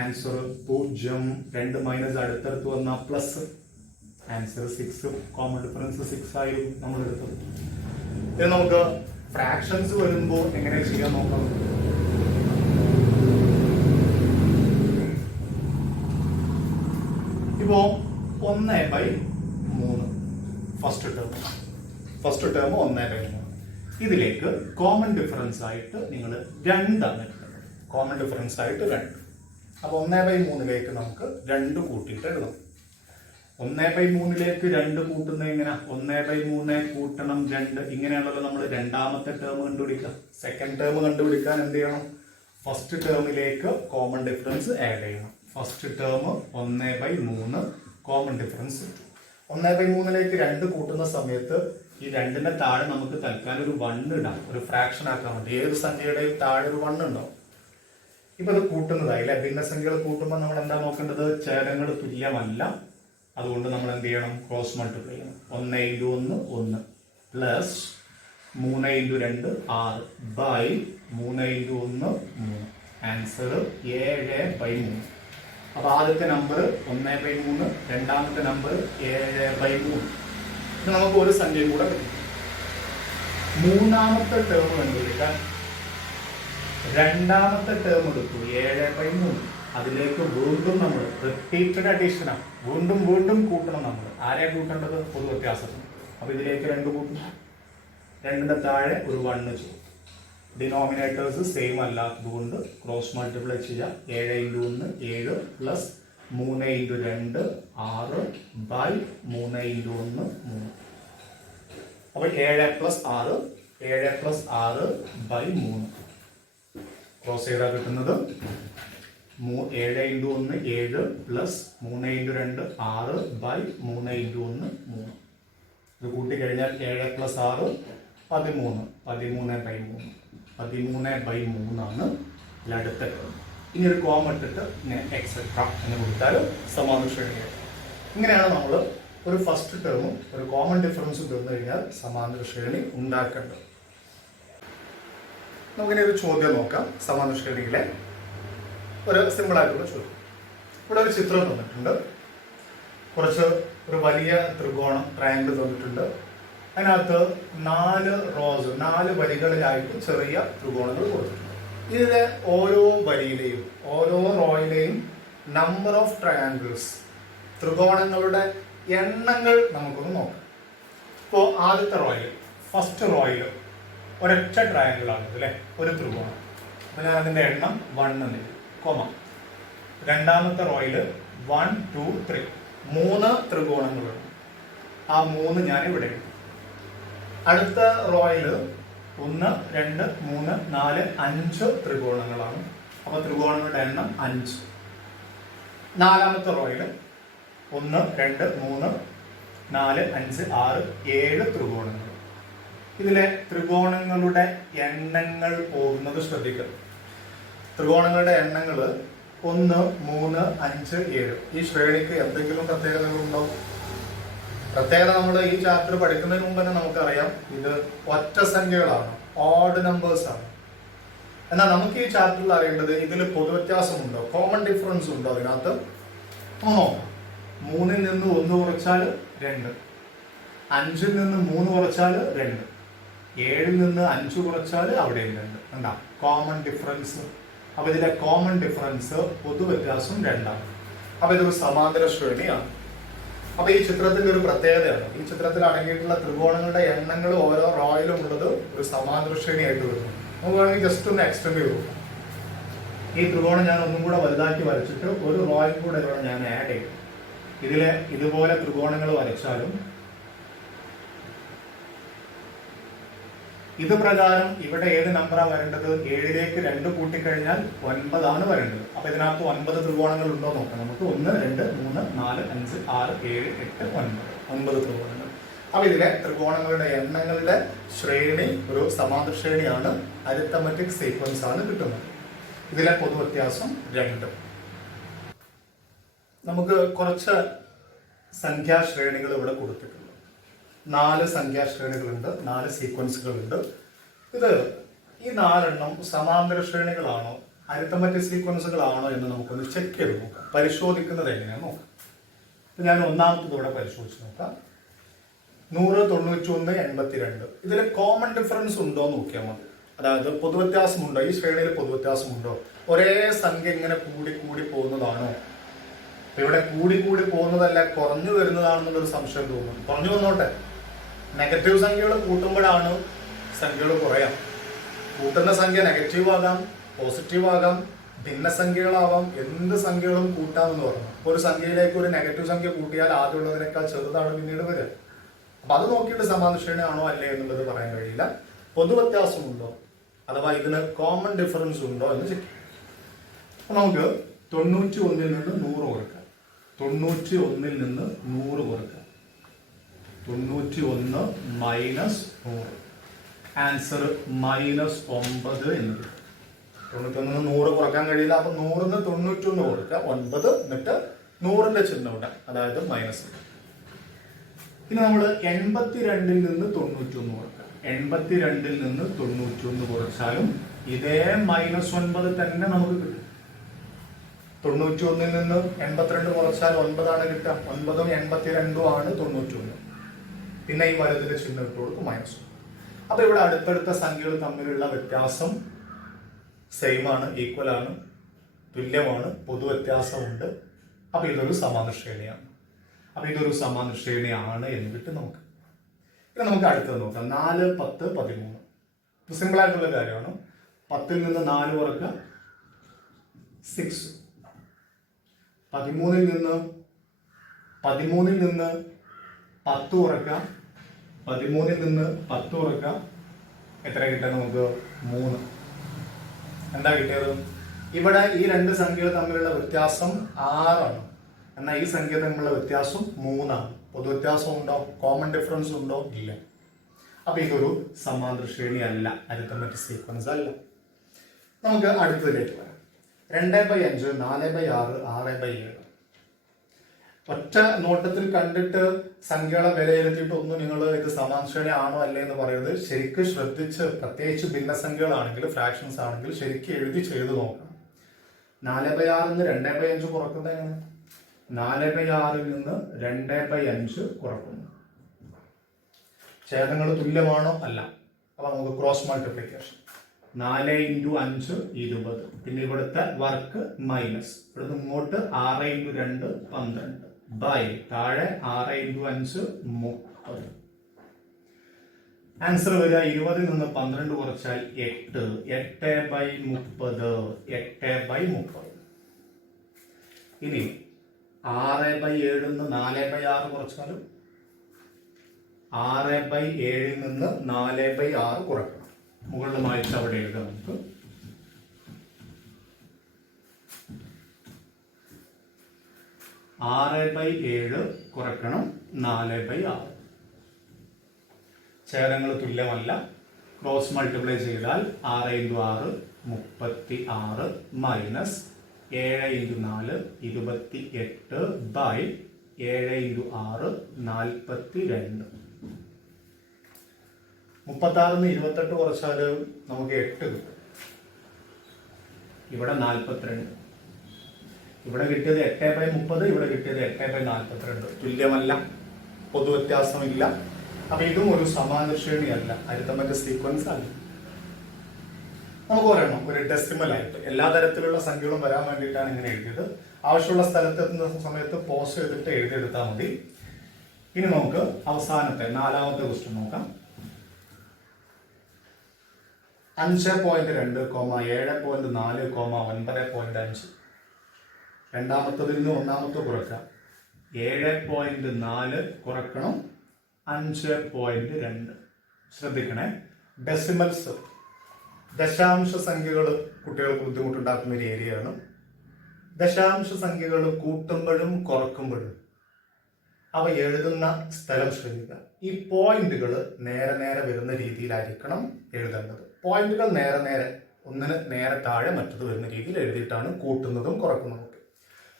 ആൻസർ 0. 2 മൈനസ് അടുത്തടുത്ത് വന്ന പ്ലസ്, ആൻസർ 6. കോമൺ ഡിഫറൻസ് 6 ആയിരുന്നു നമ്മൾ എടുത്തത്. ഇത് നമുക്ക് ഫ്രാക്ഷൻസ് വരുമ്പോൾ എങ്ങനെ ചെയ്യാൻ നോക്കാം. ഇപ്പോ 1/3 ഫസ്റ്റ് ടേം 1/3. ഇതിലേക്ക് കോമൺ ഡിഫറൻസ് ആയിട്ട് നിങ്ങൾ 2 ആണ് എടുക്കുന്നത്. കോമൺ ഡിഫറൻസ് ആയിട്ട് 2. അപ്പൊ 1/3ലേക്ക് നമുക്ക് 2 കൂട്ടിയിട്ട് എഴുതാം. 1/3ലേക്ക് 2 കൂട്ടുന്നത് എങ്ങനെ? 1/3 കൂട്ടണം 2, ഇങ്ങനെയാണല്ലോ നമ്മൾ രണ്ടാമത്തെ ടേം കണ്ടുപിടിക്കുക. സെക്കൻഡ് ടേം കണ്ടുപിടിക്കാൻ എന്ത് ചെയ്യണം? ഫസ്റ്റ് ടേമിലേക്ക് കോമൺ ഡിഫറൻസ് ആഡ് ചെയ്യണം. First term 1/3 common difference. 1/3ലേക്ക് 2 കൂട്ടുന്ന സമയത്ത് ഈ 2ന്റെ താഴെ നമുക്ക് തൽക്കാലം ഒരു 1 ഇടാം, ഒരു ഫ്രാക്ഷൻ ആക്കാൻ വേണ്ടി. ഏത് സംഖ്യയുടെയും താഴെ ഒരു 1 ഉണ്ടാവും. ഇപ്പൊ ഇത് കൂട്ടുന്നതായി അല്ലെ? ഭിന്നസംഖ്യകൾ കൂട്ടുമ്പോൾ നമ്മൾ എന്താ നോക്കേണ്ടത്? ഛേദങ്ങൾ തുല്യമല്ല. അതുകൊണ്ട് നമ്മൾ എന്ത് ചെയ്യണം? ക്രോസ് മൾട്ടിപ്ലൈ ചെയ്യണം. 1 × 1 1 പ്ലസ് 3 × 2 6 ബൈ 3 × 1 3. ആൻസർ 7/3. അപ്പൊ ആദ്യത്തെ നമ്പർ 1/3, രണ്ടാമത്തെ നമ്പർ 7/3. നമുക്ക് ഒരു സംഖ്യയും കൂടെ കിട്ടും. മൂന്നാമത്തെ ടേം കണ്ടുപിടിക്കാൻ രണ്ടാമത്തെ ടേം എടുത്തു 7/3. അതിലേക്ക് വീണ്ടും നമ്മൾ റിപ്പീറ്റഡ് അഡീഷനാണ്, വീണ്ടും കൂട്ടണം. നമ്മൾ ആരെയാണ് കൂട്ടേണ്ടത്? പൊതു വ്യത്യാസത്തിന്. അപ്പൊ ഇതിലേക്ക് 2 കൂട്ടും. 2ന്റെ താഴെ ഒരു 1 ചെയ്യും. ഡിനോമിനേറ്റേഴ്സ് സെയിം അല്ലാത്തത് കൊണ്ട് ക്രോസ് മൾട്ടിപ്ലൈ ചെയ്യാം. 7 × 1 7 പ്ലസ് 3 × 2 6 ബൈ 3 × 1 3. അപ്പൊ 7 + 6 ബൈ 3 ക്രോസ് ചെയ്താൽ കിട്ടുന്നത് 7 × 1 7 പ്ലസ് 3 × 2 6 ബൈ 3 × 1 3. ഇത് കൂട്ടിക്കഴിഞ്ഞാൽ 7 + 6 13. 13/3 ആണ് അടുത്ത ടേം. ഇനി ഒരു കോമ ഇട്ടിട്ട് ഇങ്ങനെ എക്സെട്ര എന്ന് കൊടുത്താൽ സമാന്തര ശ്രേണിയായി. ഇങ്ങനെയാണ് നമ്മൾ ഒരു ഫസ്റ്റ് ടേമും ഒരു കോമൺ ഡിഫറൻസും തന്നു കഴിഞ്ഞാൽ സമാന്തര ശ്രേണി ഉണ്ടാക്കേണ്ടത്. നമുക്കിനി ഒരു ചോദ്യം നോക്കാം. സമാന്തര ശ്രേണിയിലെ ഒരു സിമ്പിൾ ആയിട്ടുള്ള ചോദ്യം. ഇവിടെ ഒരു ചിത്രം തന്നിട്ടുണ്ട്. ഒരു വലിയ ത്രികോണം ട്രയാങ്കിൾ തന്നിട്ടുണ്ട്. അതിനകത്ത് 4 റോസ് 4 വരികളിലായിട്ട് ചെറിയ ത്രികോണങ്ങൾ കൊടുത്തിട്ടുണ്ട്. ഇതിലെ ഓരോ വരിയിലെയും ഓരോ റോയിലെയും നമ്പർ ഓഫ് ട്രയാങ്കിൾസ്, ത്രികോണങ്ങളുടെ എണ്ണങ്ങൾ നമുക്കൊന്ന് നോക്കാം. ഇപ്പോൾ ആദ്യത്തെ റോയിൽ, ഫസ്റ്റ് റോയിൽ ഒരൊറ്റ ട്രയാങ്കിൾ ആണ് അല്ലേ, ഒരു ത്രികോണം. അപ്പൊ ഞാൻ അതിന്റെ എണ്ണം 1 എന്ന് കൊമ. രണ്ടാമത്തെ റോയിൽ 1 2 3 3 ത്രികോണങ്ങളുണ്ട്. ആ 3 ഞാൻ ഇവിടെ ഇടും. അടുത്ത റോയിൽ 1 2 3 4 5 ത്രികോണങ്ങളാണ്. അപ്പൊ ത്രികോണങ്ങളുടെ എണ്ണം 5. നാലാമത്തെ റോയിൽ 1 2 3 4 5 6 7 ത്രികോണങ്ങൾ. ഇതിലെ ത്രികോണങ്ങളുടെ എണ്ണങ്ങൾ പോകുന്നത് ശ്രദ്ധിക്കുക. ത്രികോണങ്ങളുടെ എണ്ണങ്ങൾ 1 3 5 7. ഈ ശ്രേണിക്ക് എന്തെങ്കിലും പ്രത്യേകതകളുണ്ടോ? പ്രത്യേകത നമ്മൾ ഈ ചാപ്റ്റർ പഠിക്കുന്നതിന് മുമ്പ് തന്നെ നമുക്കറിയാം, ഇത് ഒറ്റ സംഖ്യകളാണ്, ഓഡ് നമ്പേഴ്സ് ആണ്. എന്നാൽ നമുക്ക് ഈ ചാപ്റ്ററിൽ അറിയേണ്ടത് ഇതിൽ പൊതുവ്യത്യാസമുണ്ടോ, കോമൺ ഡിഫറൻസ് ഉണ്ടോ അതിനകത്ത്? 3ൽ നിന്ന് 1 കുറച്ചാൽ 2, 5ൽ നിന്ന് 3 കുറച്ചാൽ 2, 7ൽ നിന്ന് 5 കുറച്ചാൽ അവിടെയും 2. കണ്ടാ കോമൺ ഡിഫറൻസ്. അപ്പൊ ഇതിലെ കോമൺ ഡിഫറൻസ് പൊതുവ്യത്യാസം 2 ആണ്. അപ്പൊ ഇതൊരു സമാന്തര ശ്രേണിയാണ്. അപ്പൊ ഈ ചിത്രത്തിന്റെ ഒരു പ്രത്യേകതയാണ്, ഈ ചിത്രത്തിൽ അടങ്ങിയിട്ടുള്ള ത്രികോണങ്ങളുടെ എണ്ണങ്ങൾ ഓരോ റോയിലും ഉള്ളത് ഒരു സമാന്തര ശ്രേണിയായിട്ട് വരുന്നു. നമുക്ക് വേണമെങ്കിൽ ജസ്റ്റ് ഒന്ന് എക്സ്റ്റെൻഡ് ചെയ്തു. ഈ ത്രികോണം ഞാൻ ഒന്നും കൂടെ വലുതാക്കി വരച്ചിട്ട് ഒരു റോയിൽ കൂടെ ഞാൻ ആഡ് ചെയ്യും. ഇതിലെ ഇതുപോലെ ത്രികോണങ്ങൾ വരച്ചാലും ഇത് പ്രകാരം ഇവിടെ ഏത് നമ്പറാണ് വരേണ്ടത്? 7ലേക്ക് 2 കൂട്ടിക്കഴിഞ്ഞാൽ 9 ആണ് വരേണ്ടത്. അപ്പൊ ഇതിനകത്ത് 9 ത്രികോണങ്ങൾ ഉണ്ടോ നോക്കാം നമുക്ക്. 1, 2, 3, 4, 5, 6, 7, 8, 9 ത്രികോണങ്ങൾ. അപ്പൊ ഇതിലെ ത്രികോണങ്ങളുടെ എണ്ണങ്ങളുടെ ശ്രേണി ഒരു സമാന്തര ശ്രേണിയാണ്, അരിത്തമെറ്റിക് സീക്വൻസ് ആണ് കിട്ടുന്നത്. ഇതിലെ പൊതുവ്യത്യാസം 2. നമുക്ക് കുറച്ച് സംഖ്യാശ്രേണികൾ ഇവിടെ കൊടുത്തിട്ടുണ്ട്. 4 സംഖ്യാശ്രേണികളുണ്ട്, 4 സീക്വൻസുകളുണ്ട്. ഈ 4 സമാന്തര ശ്രേണികളാണോ അരിത്തമെറ്റിക് സീക്വൻസുകളാണോ എന്ന് നമുക്കൊന്ന് ചെക്ക് ചെയ്ത് നോക്കാം. പരിശോധിക്കുന്നത് എങ്ങനെയാണെന്ന് നോക്കാം. ഞാൻ ഒന്നാമത്തതോടെ പരിശോധിച്ച് നോക്കാം. 100, 91, 82. ഇതിൽ കോമൺ ഡിഫറൻസ് ഉണ്ടോ എന്ന് നോക്കിയാൽ മതി. അതായത് പൊതുവ്യത്യാസമുണ്ടോ, ഈ ശ്രേണിയിൽ പൊതുവ്യത്യാസമുണ്ടോ, ഒരേ സംഖ്യ ഇങ്ങനെ കൂടി കൂടി പോകുന്നതാണോ? ഇവിടെ കൂടി കൂടി പോകുന്നതല്ല, കുറഞ്ഞു വരുന്നതാണെന്നുള്ളൊരു സംശയം തോന്നുന്നു. കുറഞ്ഞു വന്നോട്ടെ. നെഗറ്റീവ് സംഖ്യകൾ കൂട്ടുമ്പോഴാണ് സംഖ്യകൾ കുറയാം. കൂട്ടുന്ന സംഖ്യ നെഗറ്റീവ് ആകാം, പോസിറ്റീവ് ആകാം, ഭിന്നസംഖ്യകളാവാം, എന്ത് സംഖ്യകളും കൂട്ടാമെന്ന് പറഞ്ഞു. ഒരു സംഖ്യയിലേക്ക് ഒരു നെഗറ്റീവ് സംഖ്യ കൂട്ടിയാൽ ആദ്യമുള്ളതിനേക്കാൾ ചെറുതാണ് പിന്നീട് വരിക. അപ്പൊ അത് നോക്കിയിട്ട് സമാന്തര ശ്രേണി ആണോ അല്ലേ എന്നുള്ളത് പറയാൻ കഴിയില്ല. പൊതുവ്യത്യാസമുണ്ടോ അഥവാ ഇതിന് കോമൺ ഡിഫറൻസ് ഉണ്ടോ എന്ന് ചെക്ക് ചെയ്യാം. അപ്പൊ നമുക്ക് 91 നിന്ന് 100 കുറക്കാം. 91 നിന്ന് 100 കുറക്കാം. 91 മൈനസ് 100. ആൻസർ -9 എന്ന് കിട്ടും. 91 100 കുറക്കാൻ കഴിയില്ല. അപ്പൊ 100 91 കൊടുക്കുക. 9 എന്നിട്ട് 100ന്റെ ചിഹ്നം ഇവിടെ, അതായത് മൈനസ്. ഇനി നമ്മൾ 82 നിന്ന് 91 കുറക്കാം. 82 നിന്ന് 91 കുറച്ചാലും ഇതേ -9 തന്നെ നമുക്ക് കിട്ടും. 91 നിന്ന് 82 കുറച്ചാൽ 9 ആണ് കിട്ടുക. 9ഉം 82ഉം ആണ് 91. പിന്നെ ഈ വലതിന്റെ ചിഹ്നം ഇട്ട് കൊടുക്കും -1. അപ്പൊ ഇവിടെ അടുത്തടുത്ത സംഖ്യകൾ തമ്മിലുള്ള വ്യത്യാസം സെയിം ആണ്, ഈക്വൽ ആണ്, തുല്യമാണ്, പൊതുവ്യത്യാസമുണ്ട്. അപ്പൊ ഇതൊരു സമാന്തര ശ്രേണിയാണ്. അപ്പൊ ഇതൊരു സമാന്തര ശ്രേണിയാണ് എന്നിട്ട് നമുക്ക് ഇനി നമുക്ക് അടുത്തത് നോക്കാം. 4, 10, 13. സിമ്പിൾ ആയിട്ടുള്ള കാര്യമാണ്. 10ൽ നിന്ന് 4 കുറക്കുക 6. 13ൽ നിന്ന് 10 കുറക്കുക. 13ൽ നിന്ന് 10 കുറക്കുക. എത്ര കിട്ടുക നമുക്ക്? 3. എന്താ കിട്ടിയത്? ഇവിടെ ഈ 2 സംഖ്യകൾ തമ്മിലുള്ള വ്യത്യാസം 6 ആണ്. എന്നാൽ ഈ സംഖ്യ തമ്മിലുള്ള വ്യത്യാസം 3 ആണ്. പൊതുവ്യത്യാസം ഉണ്ടോ? കോമൺ ഡിഫറൻസ് ഉണ്ടോ? ഇല്ല. അപ്പൊ ഇതൊരു സമാന്തര ശ്രേണി അല്ല, അരിത്തമെറ്റിക് സീക്വൻസ് അല്ല. നമുക്ക് അടുത്തതിലേക്ക് വരാം. 2/5, 4/6, 6/7. ഒറ്റ നോട്ടത്തിൽ കണ്ടിട്ട് സംഖ്യകളെ വിലയിരുത്തിയിട്ട് ഒന്നും നിങ്ങൾ ഇത് സമാന്തര ശ്രേണി ആണോ അല്ലേ എന്ന് പറയുന്നത് ശരിക്കും ശ്രദ്ധിച്ച്, പ്രത്യേകിച്ച് ഭിന്നസംഖ്യകളാണെങ്കിൽ, ഫ്രാക്ഷൻസ് ആണെങ്കിൽ ശരിക്കും എഴുതി ചെയ്ത് നോക്കണം. 4/6 നിന്ന് 2/5 കുറക്കുന്നത് എങ്ങനെ? 4/6 നിന്ന് 2/5 കുറക്കുന്നു. ഛേദങ്ങൾ തുല്യമാണോ? അല്ല. അപ്പൊ നമുക്ക് ക്രോസ് മൾട്ടിപ്ലിക്കേഷൻ. 4 × 5 20. പിന്നെ ഇവിടുത്തെ വർക്ക് മൈനസ്. ഇവിടുന്ന് ഇങ്ങോട്ട് 6 × 2 12. ബൈ താഴെ 6 × 5 30. ആൻസർ വരിക 20ൽ നിന്ന് 12 കുറച്ചാൽ 8. 8/30. 8/30. ഇനി 6/7 നിന്ന് 4/6 കുറച്ചാലും 6/7 നിന്ന് 4/6 കുറക്കണം. മുകളിൽ മായ്ച്ച് അവിടെ എഴുതാം നമുക്ക്. 6/7 കുറക്കണം 4/6. ഛേദങ്ങൾ തുല്യമല്ല. ക്രോസ് മൾട്ടിപ്ലൈ ചെയ്താൽ 6 × 6 36 മൈനസ് 7 × 4 28 ബൈ 7 × 6 42. 36 നിന്ന് 28 കുറച്ചാൽ നമുക്ക് 8 കിട്ടും. ഇവിടെ 42. ഇവിടെ കിട്ടിയത് 8/30, ഇവിടെ കിട്ടിയത് 8/42. തുല്യമല്ല, പൊതുവ്യത്യാസമില്ല. അപ്പൊ ഇതും ഒരു സമാന്തര ശ്രേണിയല്ല, അരിത്തമെറ്റിക് സീക്വൻസ് അല്ല. നമുക്ക് ഒരെണ്ണം ഒരു ഡെസിമൽ ആയിട്ട് എല്ലാ തരത്തിലുള്ള സംഖ്യകളും വരാൻ വേണ്ടിയിട്ടാണ് ഇങ്ങനെ എഴുതിയത്. ആവശ്യമുള്ള സ്ഥലത്ത് എത്തുന്ന സമയത്ത് പോസ് ചെയ്തിട്ട് എഴുതിയെടുത്താൽ മതി. ഇനി നമുക്ക് അവസാനത്തെ 4ാമത്തെ ക്വസ്റ്റ്യൻ നോക്കാം. 5.2, 7.4, 9.5. രണ്ടാമത്തതിൽ നിന്ന് ഒന്നാമത്തെ കുറക്കാം. 7.4 കുറക്കണം 5.2. ശ്രദ്ധിക്കണേ, ഡെസിമൽസ്, ദശാംശ സംഖ്യകൾ കുട്ടികൾക്ക് ബുദ്ധിമുട്ടുണ്ടാക്കുന്ന ഒരു ഏരിയയാണ്. ദശാംശ സംഖ്യകൾ കൂട്ടുമ്പോഴും കുറക്കുമ്പോഴും അവ എഴുതുന്ന സ്ഥലം ശ്രദ്ധിക്കുക. ഈ പോയിന്റുകൾ നേരെ നേരെ വരുന്ന രീതിയിലായിരിക്കണം എഴുതേണ്ടത്. പോയിന്റുകൾ നേരെ നേരെ, ഒന്നിന് നേരെ താഴെ മറ്റത് വരുന്ന രീതിയിൽ എഴുതിയിട്ടാണ് കൂട്ടുന്നതും കുറക്കുന്നതും.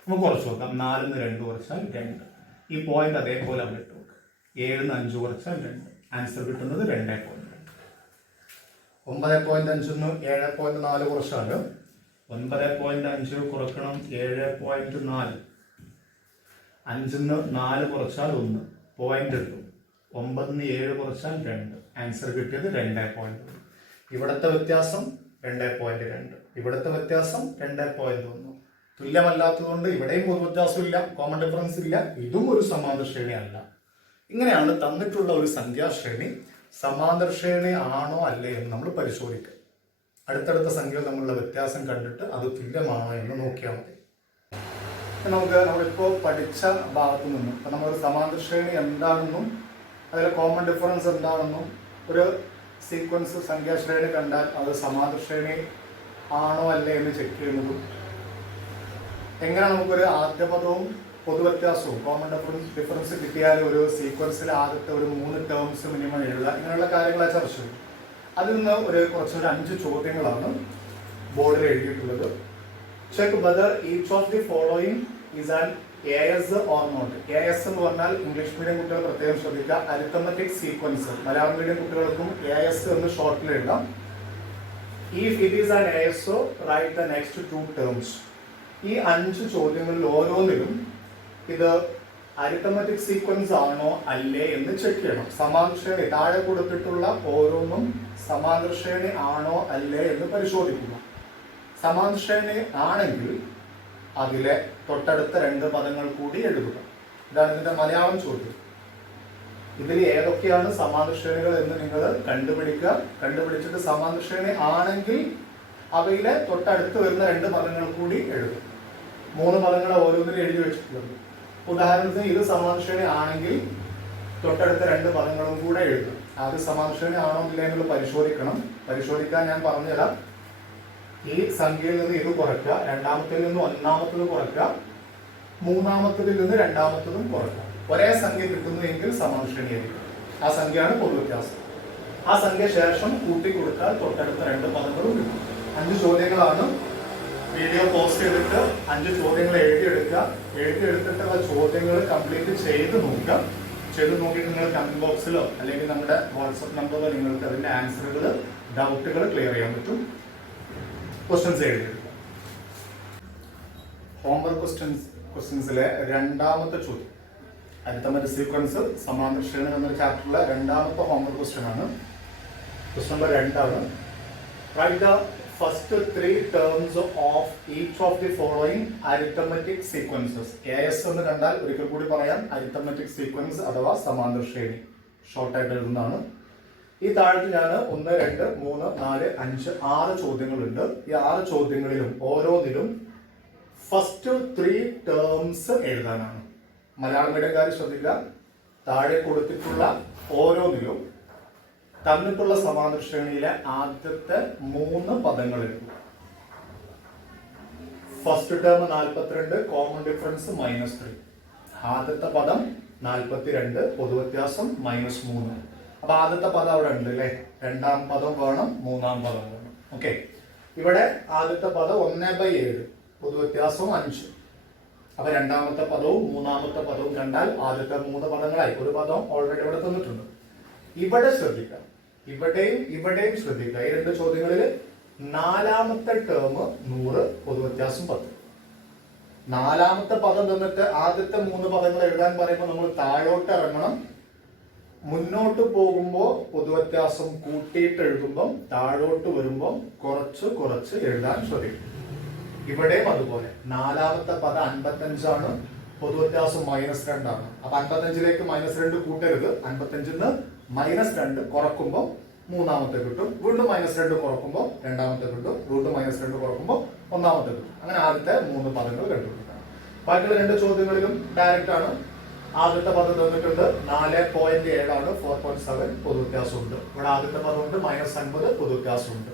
നമുക്ക് കുറച്ച് നോക്കാം. 4-ന് 2 കുറച്ചാൽ 2. ഈ പോയിന്റ് അതേപോലെ അവിടെ ഇട്ട് നോക്കാം. 7-ന് 5 കുറച്ചാൽ 2. ആൻസർ കിട്ടുന്നത് 2.2. 9.5-ന് 7.4 കുറച്ചാൽ 9.5 കുറക്കണം 7.4. 5-ന് 4 കുറച്ചാൽ 1 പോയിന്റ് കിട്ടും. 9-ന് 7 കുറച്ചാൽ 2. ആൻസർ കിട്ടിയത് 2.1. ഇവിടുത്തെ വ്യത്യാസം 2.2. ഇവിടുത്തെ വ്യത്യാസം 2.1. തുല്യമല്ലാത്തതുകൊണ്ട് ഇവിടെയും പൊതു വ്യത്യാസമില്ല, കോമൺ ഡിഫറൻസ് ഇല്ല. ഇതും ഒരു സമാന്തര ശ്രേണി അല്ല. ഇങ്ങനെയാണ് തന്നിട്ടുള്ള ഒരു സംഖ്യാശ്രേണി സമാന്തര ശ്രേണി ആണോ അല്ലേ എന്ന് നമ്മൾ പരിശോധിക്കുക. അടുത്തടുത്ത സംഖ്യകൾ തമ്മിലുള്ള വ്യത്യാസം കണ്ടിട്ട് അത് തുല്യമാണോ എന്ന് നോക്കിയാൽ മതി. നമ്മളിപ്പോൾ പഠിച്ച ഭാഗത്തു നിന്നും ഇപ്പം നമ്മളൊരു സമാന്തര ശ്രേണി എന്താണെന്നും അതിലെ കോമൺ ഡിഫറൻസ് എന്താണെന്നും ഒരു സീക്വൻസ് സംഖ്യാശ്രേണി കണ്ടാൽ അത് സമാന്തര ശ്രേണി ആണോ അല്ലേ എന്ന് ചെക്ക് ചെയ്യുന്നതും, എങ്ങനെ നമുക്കൊരു ആദ്യ പദവും പൊതുവ്യത്യാസവും കോമൺ ഡിഫറൻസ് കിട്ടിയാൽ ഒരു സീക്വൻസിൽ ആദ്യത്തെ ഒരു 3 ടേംസ് മിനിമം എഴുതുക, ഇങ്ങനെയുള്ള കാര്യങ്ങളെ ചർച്ച ചെയ്യും. അതിൽ നിന്ന് കുറച്ചൊരു 5 ചോദ്യങ്ങളാണ് ബോർഡിൽ എഴുതിയിട്ടുള്ളത്. Check whether each of the following is an AS or not. AS എന്ന് പറഞ്ഞാൽ ഇംഗ്ലീഷ് മീഡിയം കുട്ടികൾ പ്രത്യേകം ശ്രദ്ധിക്കുക, അരിത്തമെറ്റിക് സീക്വൻസ്. മലയാളം മീഡിയം കുട്ടികൾക്കും AS എന്ന് ഷോർട്ടിൽ എഴുതാം. If it is an ASO, write the next 2 terms. ഈ 5 ചോദ്യങ്ങളിൽ ഓരോന്നിലും ഇത് അരിത്തമെറ്റിക് സീക്വൻസ് ആണോ അല്ലേ എന്ന് ചെക്ക് ചെയ്യണം. സമാന്തര ശ്രേണി താഴെ കൊടുത്തിട്ടുള്ള ഓരോന്നും സമാന്തര ശ്രേണി ആണോ അല്ലേ എന്ന് പരിശോധിക്കുക. സമാന്തര ശ്രേണി ആണെങ്കിൽ അതിലെ തൊട്ടടുത്ത 2 പദങ്ങൾ കൂടി എഴുതുക. ഇതാണ് ഇതിന്റെ മലയാളം ചോദ്യം. ഇതിൽ ഏതൊക്കെയാണ് സമാന്തര ശ്രേണികൾ എന്ന് നിങ്ങൾ കണ്ടുപിടിക്കുക. കണ്ടുപിടിച്ചിട്ട് സമാന്തര ശ്രേണി ആണെങ്കിൽ അവയിലെ തൊട്ടടുത്ത് വരുന്ന 2 പദങ്ങൾ കൂടി എഴുതും. 3 പദങ്ങൾ ഓരോന്നിനും എഴുതി വെച്ചിട്ടുള്ളത്. ഉദാഹരണത്തിന് ഇത് സമാന്തര ശ്രേണി ആണെങ്കിൽ തൊട്ടടുത്ത 2 പദങ്ങളും കൂടെ എഴുതും. ആദ്യം സമാന്തര ശ്രേണി ആണോ ഇല്ല എന്നുള്ളത് പരിശോധിക്കണം. പരിശോധിക്കാൻ ഞാൻ പറഞ്ഞുതരാം. ഈ സംഖ്യയിൽ നിന്ന് ഇത് കുറയ്ക്കുക, രണ്ടാമത്തിൽ നിന്ന് ഒന്നാമത്തത് കുറയ്ക്കുക, മൂന്നാമത്തതിൽ നിന്ന് രണ്ടാമത്തതും കുറയ്ക്കുക. ഒരേ സംഖ്യ കിട്ടുന്നുവെങ്കിൽ സമാന്തര ശ്രേണി ആയിരിക്കും. ആ സംഖ്യയാണ് പൊതുവ്യത്യാസം. ആ സംഖ്യ ശേഷം കൂട്ടി കൊടുത്താൽ തൊട്ടടുത്ത 2 പദങ്ങളും കിട്ടും. 5 ചോദ്യങ്ങളാണ്. വീഡിയോ പോസ്റ്റ് ചെയ്തിട്ട് 5 ചോദ്യങ്ങൾ എഴുതിയെടുക്കുക. എഴുതിയെടുത്തിട്ടുള്ള ചോദ്യങ്ങൾ കംപ്ലീറ്റ് ചെയ്ത് നോക്കുക. ചെയ്ത് നോക്കിയിട്ട് നിങ്ങൾ കമന്റ് ബോക്സിലോ അല്ലെങ്കിൽ നമ്മുടെ വാട്സപ്പ് നമ്പറിലോ നിങ്ങൾക്ക് അതിന്റെ ആൻസറുകൾ, ഡൗട്ടുകൾ ക്ലിയർ ചെയ്യാൻ പറ്റും. ക്വസ്റ്റ്യൻസ് എഴുതിയെടുക്കുക. ഹോംവർക്ക് ക്വസ്റ്റ്യൻസിലെ രണ്ടാമത്തെ ചോദ്യം, അരിത്തമെറ്റിക് സീക്വൻസ് സമാന്തര ശ്രേണി എന്നൊരു ചാപ്റ്ററിലെ രണ്ടാമത്തെ ഹോംവർക്ക് ക്വസ്റ്റ്യൻ ആണ്. ക്വസ്റ്റ്യൻ നമ്പർ 2 ആണ്. Write the first 3 terms of each of the following arithmetic sequences. AS എന്ന് കണ്ടാൽ ഒരിക്കൽ കൂടി പറയാം, അരിത്തമെറ്റിക് സീക്വൻസ് അഥവാ സമാന്തര ശ്രേണി. ഷോർട്ടായിട്ട് എഴുതുന്നതാണ്. ഈ താഴത്ത് ഞാൻ 1, 2, 3, 4, 5, 6 ചോദ്യങ്ങളുണ്ട്. ഈ 6 ചോദ്യങ്ങളിലും ഓരോന്നിലും ഫസ്റ്റ് 3 ടേംസ് എഴുതാനാണ്. മലയാളം മീഡിയംകാർ ശ്രദ്ധിക്കുക, താഴെ കൊടുത്തിട്ടുള്ള ഓരോന്നിലും തന്നിട്ടുള്ള സമാന്തര ശ്രേണിയിലെ ആദ്യത്തെ 3 പദങ്ങൾ എഴുതും. First term 42, common difference -3. ആദ്യത്തെ പദം 42, പൊതുവ്യത്യാസം -3. അപ്പൊ ആദ്യത്തെ പദം അവിടെ ഉണ്ട് അല്ലെ. രണ്ടാം പദം വേണം, മൂന്നാം പദം വേണം. ഓക്കെ, ഇവിടെ ആദ്യത്തെ പദം 1/7, പൊതുവ്യത്യാസം 5. അപ്പൊ രണ്ടാമത്തെ പദവും മൂന്നാമത്തെ പദവും കണ്ടാൽ ആദ്യത്തെ 3 പദങ്ങളായി. ഒരു പദം ഓൾറെഡി ഇവിടെ തന്നിട്ടുണ്ട്. ഇവിടെ ശ്രദ്ധിക്കാം, ഇവിടെയും ശ്രദ്ധിക്കുക. ഈ 2 ചോദ്യങ്ങളിൽ നാലാമത്തെ ടേം 100, പൊതുവ്യത്യാസം 10. നാലാമത്തെ പദം തന്നിട്ട് ആദ്യത്തെ 3 പദങ്ങൾ എഴുതാൻ പറയുമ്പോൾ നമ്മൾ താഴോട്ട് ഇറങ്ങണം. മുന്നോട്ട് പോകുമ്പോൾ പൊതുവ്യത്യാസം കൂട്ടിയിട്ട് എഴുതുമ്പം താഴോട്ട് വരുമ്പം കുറച്ച് എഴുതാൻ ശ്രദ്ധിക്കും. ഇവിടെയും അതുപോലെ നാലാമത്തെ പദം 55 ആണ്, പൊതുവ്യത്യാസം -2 ആണ്. അപ്പൊ 55ലേക്ക് -2 കൂട്ടരുത്. 55ന്ന് -2 കുറക്കുമ്പോൾ മൂന്നാമത്തെ കിട്ടും. വീണ്ടും -2 കുറക്കുമ്പോൾ രണ്ടാമത്തെ കിട്ടും. വീണ്ടും -2 കുറക്കുമ്പോൾ ഒന്നാമത്തെ കിട്ടും. അങ്ങനെ ആദ്യത്തെ 3 പദങ്ങൾ കണ്ടുപിടിക്കാം. ബാക്കിയുള്ള 2 ചോദ്യങ്ങളിലും ഡയറക്റ്റ് ആണ്. ആദ്യത്തെ പദം തന്നിട്ടുണ്ട് 4.7 4.7 പൊതുവ്യത്യാസമുണ്ട്. ഇവിടെ ആദ്യത്തെ പദമുണ്ട് -50 പൊതുവ്യത്യാസമുണ്ട്.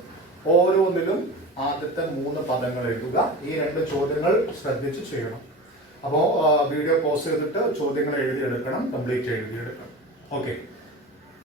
ഓരോന്നിലും ആദ്യത്തെ 3 പദങ്ങൾ എഴുതുക. ഈ 2 ചോദ്യങ്ങൾ ശ്രദ്ധിച്ച് ചെയ്യണം. അപ്പോൾ വീഡിയോ പോസ് ചെയ്തിട്ട് ചോദ്യങ്ങൾ എഴുതിയെടുക്കണം, കംപ്ലീറ്റ് എഴുതിയെടുക്കണം. ഓക്കെ.